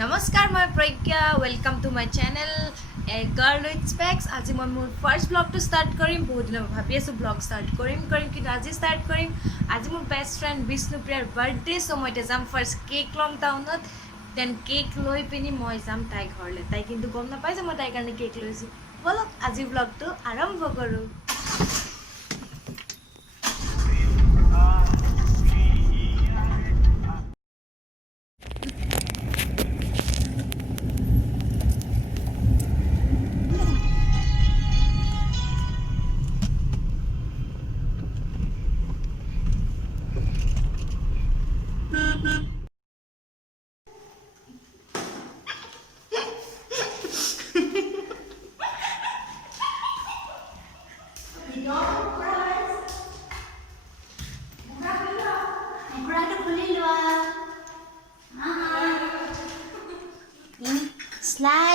नमस्कार मैं Pragya welcome to my channel a girl with specs आज मैं मोर फर्स्ट ब्लॉग तो स्टार्ट करिम बहुत दिन भाबी आছো ब्लॉग स्टार्ट करिम कि आज स्टार्ट करिम आज मोर बेस्ट फ्रेंड विष्णुप्रियार बर्थडे सो मैं जाम फर्स्ट केक लम टाउनत देन केक लई पिनी मैं जाम ताई घरले ताई किन्तु गम नापाय जे मैं ताई कारणे केक लैछु बोलक आज ब्लॉग तो आरम्भ करूँ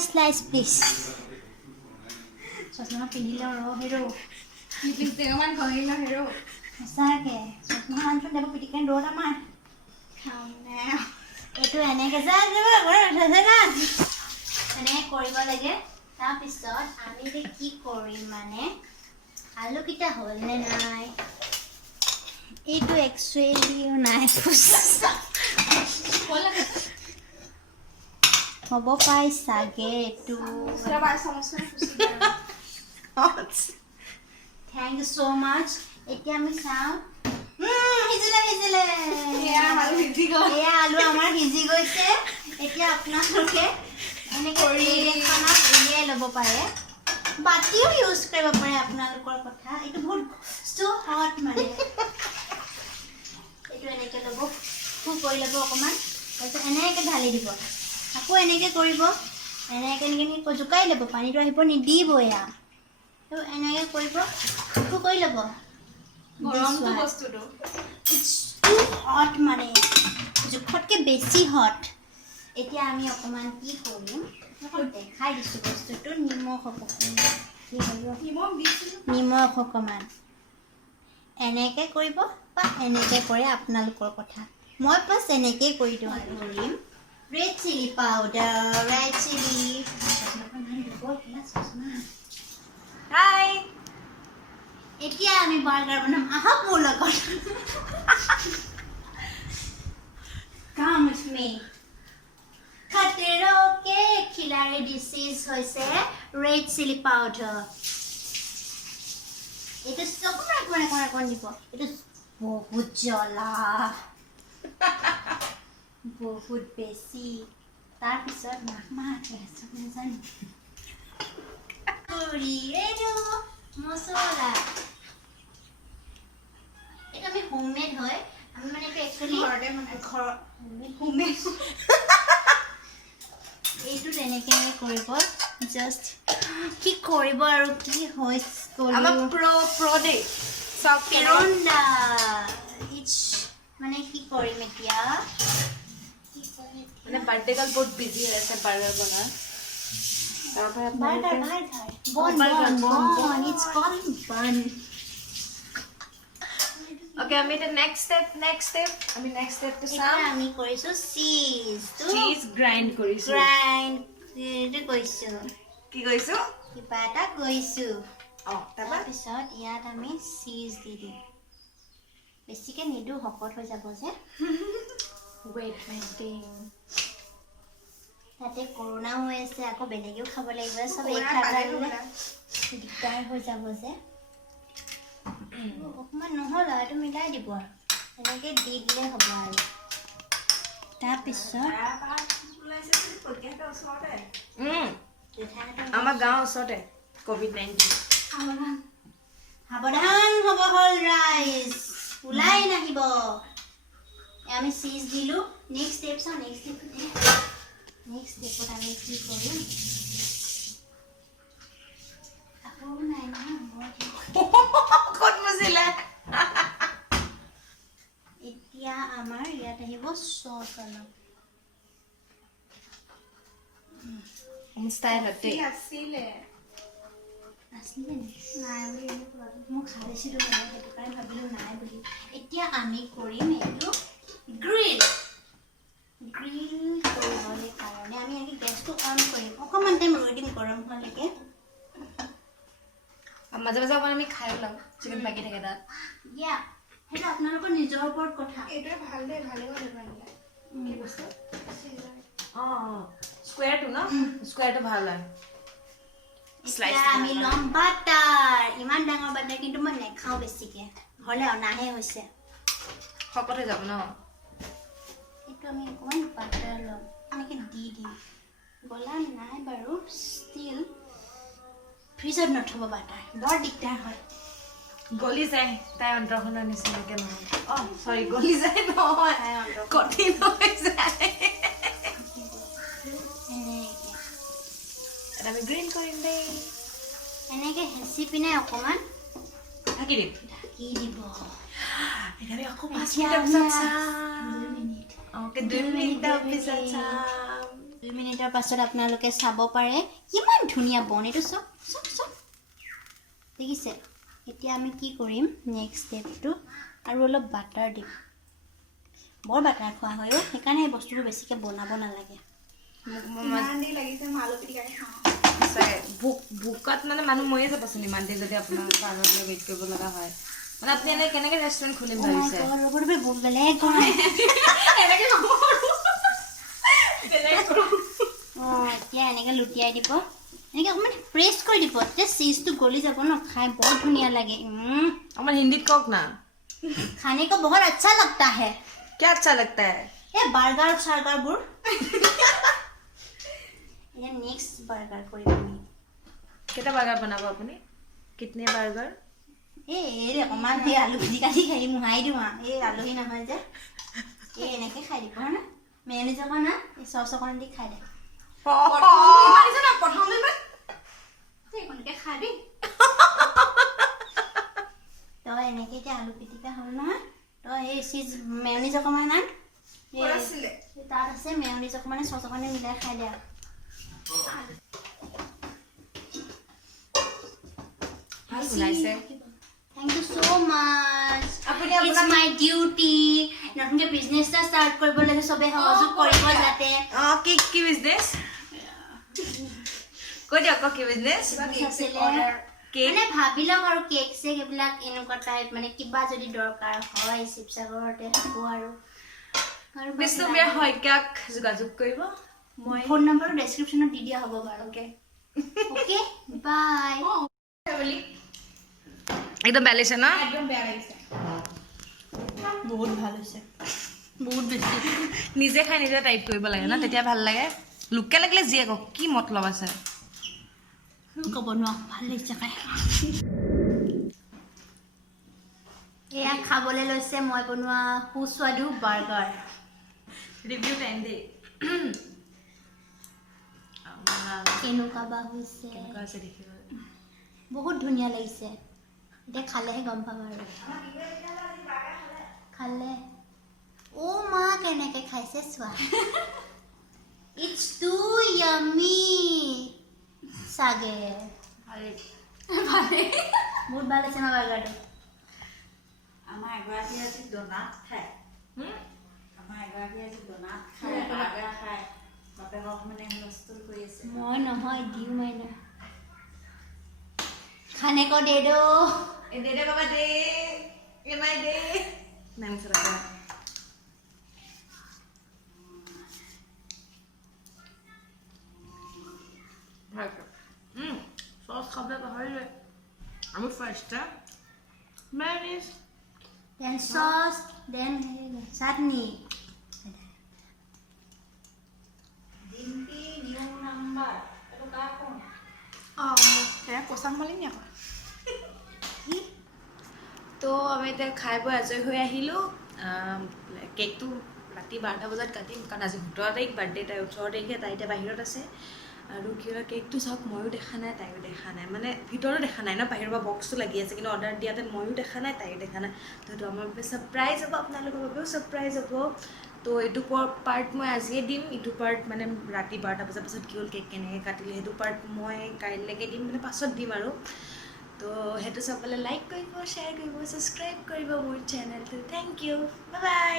Slice, please. Sosma pilih lo hero. Lipstick teman kau ini hero. Masa ke? Sosma hancur dapat pilihan dua nama. Kamu Itu ane kesal juga, boleh kesal. Ane koriba lagi. Tapi sot, ami de ki kori mane. Alu kita holne nai. Itu actually nai pusa. boleh হ'ব পাই সাগে two thank U so মাচ এতিয়া আমি চাও হিজিলে এয়া আলু আমাৰ হিজি গৈছে এতিয়া আপোনালোকে এনেকৈ খানা উলিয়াই ল'ব পাৰে বাতিও ইউজ কৰিব পাৰে আপোনালোকৰ কথা এইটো বহুত সো হট মানে এইটো এনেকৈ ল'ব খুব কৰি ল'ব অকণমান তাৰপিছত এনেকৈ ঢালি দিব আকৌ এনেকৈ কৰিব এনেকৈ জোকাই ল'ব পানীটো আহিব নিদিব এয়া তো এনেকৈ কৰিব আকৌ কৰি ল'ব গৰমটো বস্তুটো ইটছ টু হট মানে জোখতকৈ বেছি হট এতিয়া আমি অকণমান কি কৰিম দেখাই দিছোঁ বস্তুটো নিমখ নিমখ অকণমান এনেকৈ কৰিব বা এনেকৈ কৰে আপোনালোকৰ কথা মই বাছ এনেকৈ কৰি দিওঁ কৰিম red chili powder, red chili. Hi. এতিয়া আমি বার্গার বানাম আহা বলো কর Come with me. খাতেরো কে খিলাড়ি ডিসিজ হইছে red chili powder. এটা সব কোন দিব এটা বহুত জ্বলা বহুত বেছি তাৰপিছত মাখমাখে জানি কৰি এইটো মছলা এটা আমি হোমমেড হয় আমি মানে এটা একচুয়ালি ঘৰতে মানে ঘৰ হোমমেড এইটো তেনেকৈ কৰিব জাষ্ট কি কৰিব আৰু কি হয় আমাৰ প্ৰ দে সব পিৰণ্ডা ইটছ মানে কি কৰিম এতিয়া মানে বাৰ্থডে কাল বহুত বিজি হৈ আছে বাৰ্গাৰ বনা Bun. It's called bun. Okay, আমি the next step to It's some আমি কৰিছো cheese grind কৰিছো এইটো কৰিছো কি কৈছো কিবা এটা কৰিছো তাৰপিছত তাৰপিছত ইয়াত আমি cheese দি দিম বেছিকৈ নিদো শকত হৈ যাব যে weight maintain তাতে কৰোণা হৈ আছে আকৌ বেলেগেও খাব লাগিব সব একসাথে দিগদাৰ হৈ যাব যে অকণমান নহ'ল আৰু এইটো মিলাই দিব আৰু এনেকৈ দি দিলে হ'ব আৰু তাৰপিছত আমাৰ গাঁৱৰ ওচৰতে COVID-19 সাৱধান হ'ব হ'ল ৰাইজ ওলাই নাহিব আমি চিজ দিলোঁ নেক্সট ষ্টেপ চাওঁ নেক্সট ষ্টেপত আমি কি কৰিম আকৌ নাই ক'ত মচিলে এতিয়া আমাৰ ইয়াত আহিব চচ অলপ ষ্টাইলতে আছিলে নাই বুলি মই খাইছিলোঁ মানে সেইটো কাৰণে ভাবিলোঁ নাই বুলি এতিয়া আমি কৰিম এইটো গ্ৰিল গ্ৰিল কৰিবলৈ কাৰণে আমি এনেকৈ গেছটো অন কৰিম অকণমান টাইম ৰৈ দিম গৰম হোৱালৈকে মাজে মাজে অকণ আমি খাই লওঁ চিকেন বাকী থাকে তাত দিয়া সেইটো আপোনালোকৰ নিজৰ ওপৰত কথা এইটোৱে ভাল দেই ভালে হ'ল কি বস্তু অঁ স্কুৱেৰটো ন স্কুৱেৰটো ভাল হয় এতিয়া আমি ল'ম বাটাৰ ইমান ডাঙৰ বাটাৰ কিন্তু মই নেখাওঁ বেছিকৈ হ'লে অনাহে হৈছে শকত হৈ যাব ন এইটো আমি অকণমান বাটাৰ ল'ম এনেকৈ দি দিম গলা নাই বাৰু ষ্টিল ফ্ৰিজত নথ'ব বাটাৰ বৰ দিগদাৰ হয় গলি যায় তাই অন্তৰখনৰ নিচিনাকৈ নহয় অঁ চৰি গলি যায় নহয় তাই অন্তৰ কঠিন হৈ যায় আমি গ্ৰীণ কৰিম দেই এনেকৈ হেঁচি পিনে অকণমান ঢাকি দিম ঢাকি দিব এতিয়া আমি আকৌ এতিয়া 5 মিনিটৰ পিছত আমি চাম 2 মিনিটৰ পিছত চাম 2 মিনিটৰ পাছত আপোনালোকে চাব পাৰে কিমান ধুনীয়া বন এইটো চব চব চব দেখিছে এতিয়া আমি কি কৰিম নেক্সট ষ্টেপটো আৰু অলপ বাটাৰ দিম বৰ বাটাৰ খোৱা হয় অ' সেইকাৰণে এই বস্তুটো বেছিকৈ বনাব নালাগে ইমান দেৰি লাগিছে মই আলু পিটিকাৰে খাওঁ ভোকত মানে মানুহ মৰিয়ে যাবচোন ইমান দেৰি যদি আপোনাৰ পাৰ্লাৰলৈ ৱেইট কৰিব লগা হয় মানে আপুনি এনেই কেনেকৈ ৰেষ্টুৰেণ্ট খুলিম ভাবিছে ৰ'বৰবে বহুত বেলেগ গৰম অঁ এতিয়া এনেকৈ লুটিয়াই দিব এনেকৈ অকণমান প্ৰেছ কৰি দিব তেতিয়া চীজটো গলি যাব ন খাই বৰ ধুনীয়া লাগে অকণমান হিন্দীত কওক না खाने को बहुत अच्छा लगता है क्या अच्छा लगता है ये বাৰ্গাৰ চাৰ্গাৰবোৰ এতিয়া নেক্সট বাৰ্গাৰ কৰিম আমি কেইটা বাৰ্গাৰ বনাব আপুনি কিতনে বাৰ্গাৰ এই অকণমান সেই আলু পিটিকা দি খাই মোহাই দিওঁ এই আলহী নহয় যে এই এনেকৈ খাই দিব হয় না মেয়নিজ অকণ না এই চচ অকণ দি খাই দে প্ৰথমে এইখনকে খাবি তই এনেকৈ এতিয়া আলু পিটিকা হ'ল নহয় তই এই চিজ মেয়নিজ অকণমান আন আছিলে তাত আছে মেয়নিজ অকণমানে চচ অকণে মিলাই খাই দে ভাল বনাইছে Thank you so much. আপুনি It's আপোনাৰ my duty. নতুনকৈ বিজনেছ এটা ষ্টাৰ্ট কৰিব লাগে চবে সহযোগ কৰিব যাতে অঁ কি বিজনেছ কৈ দিয়ক কি বিজনেছ কেক মানে ভাবি লওক আৰু কেক চেক এইবিলাক এনেকুৱা টাইপ মানে কিবা যদি দৰকাৰ হয় শিৱসাগৰতে থাকোঁ আৰু বিষ্ণুপ্ৰিয়া শইকীয়াক যোগাযোগ কৰিব মই ফোন নম্বৰটো ডেছক্ৰিপশ্যনত দি দিয়া হ'ব বাৰু অ'কে অ'কে বাই একদম বেয়া লাগিছে ন একদম বেয়া লাগিছে বহুত ভাল হৈছে বহুত বেছি নিজে খাই নিজে টাইপ কৰিব লাগে ন তেতিয়া ভাল লাগে লোকে লাগিলে যিয়ে কওক কি মতলব আছে ক'ব নোৱাৰো ভাল লাগিছে খাই এয়া খাবলৈ লৈছে মই বনোৱা সুস্বাদু বাৰ্গাৰ ৰিভিউ টাইম দেই কেনেকুৱা বা হৈছে কেনেকুৱা আছে দেখিবলৈ বহুত ধুনীয়া লাগিছে এতিয়া খালেহে গম পাম আৰু খালে অ' মা কেনেকৈ খাইছে চোৱা ইটছ টু য়ামি চাগে বহুত ভাল হৈছে ন বাৰ্গাৰটো আমাৰ এগৰাকী আজি ডনাট খায় বাৰ্গাৰ খায় বাপেকক মানে হুলস্থুল কৰি আছে মই নহয় দিওঁ মাইনা খানে को दे दो দে দে বাবা দে এমাই দে নাম চৰা চচ খাবলৈ পাহৰিলে আমি first mayonnaise then sauce then chutney Dimpi new number এইটো কাৰ ফোন সেয়া পচাং মালিনী আকৌ তো আমি এতিয়া খাই বৈ আজৰি হৈ আহিলোঁ কেকটো ৰাতি 12টা বজাত কাটিম কাৰণ আজি 17 তাৰিখ বাৰ্থডে তাই 18 তাৰিখে তাই এতিয়া বাহিৰত আছে আৰু কি হয় কেকটো চাওক ময়ো দেখা নাই তাইও দেখা নাই মানে ভিতৰো দেখা নাই ন বাহিৰৰ পৰা বক্সটো লাগি আছে কিন্তু অৰ্ডাৰ দিয়াতে ময়ো দেখা নাই তাইও দেখা নাই তো এইটো আমাৰ বাবে ছাৰপ্ৰাইজ হ'ব আপোনালোকৰ বাবেও ছাৰপ্ৰাইজ হ'ব তো এইটো পাৰ্ট মই আজিয়ে দিম ইটো পাৰ্ট মানে ৰাতি 12টা বজাৰ পাছত কি হ'ল কেক কেনেকৈ কাটিলে সেইটো পাৰ্ট মই কাইলৈকে দিম মানে পাছত দিম আৰু তো সেইটো চাবলৈ লাইক কৰিব শ্বেয়াৰ কৰিব ছাবস্ক্ৰাইব কৰিব মোৰ চেনেলটো থেংক ইউ বাই বাই